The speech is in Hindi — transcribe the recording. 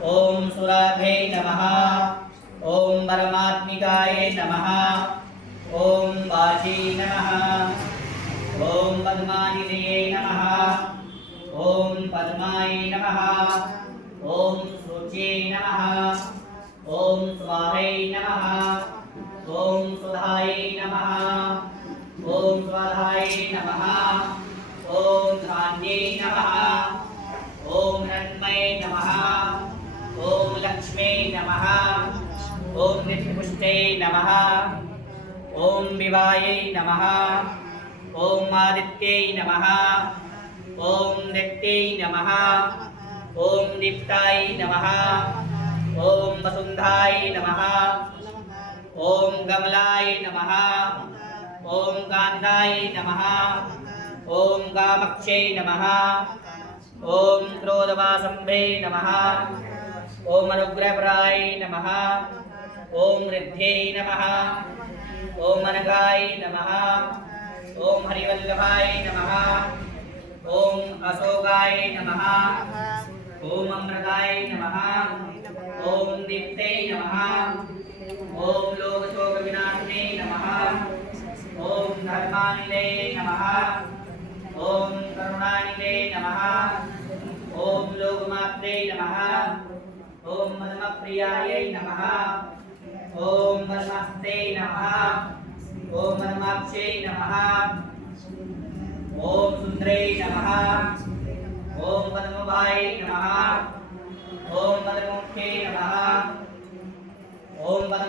ओम सुराधे नमः। ओम परमात्मिकाय नमः। ओम वाची नमः। ओम पद्मानिधये नमः। ओम पद्माय नमः। ओम शुचे नमः। ओम स्वाहाय नमः। ओम सुधाय नमः। ओम स्वाहाय नमः। ओम धान्ये नमः। ओम नन्मये नमः। ओम लक्ष्मे नमः। ओम नित्यपुष्टे नमः। ओम विवाये नमः। ओम आदित्ये नमः। ओम नित्ये नमः। ओम दीप्ताय नमः। ओम वसुन्धाय नमः। ओम गमलाय नमः। ओम कान्ताय नमः। ओम कामक्षे नमः। ओम क्रोधवासंभे नमः। ओम अनुग्रहपराय नमः। ओम रिद्धे नमः। ओम अनगाय नमः। ओम हरिवल्लभाय नमः। ओम अशोकाय नमः। ओम अमृताय नमः। ओम दीप्ते नमः। ओम लोकशोक विनाशिने नमः। ओम धर्मानिधे नमः। ओम करुणानिधे नमः। ओम लोकमात्रे नमः। ओम मन्मप्रियाय नमः। ओम मन्मस्ते नमः। ओम मन्माक्षे नमः। ओम सुंदरे नमः। ओम पद्मभाय नमः। ओम पद्ममुखे नमः। ओम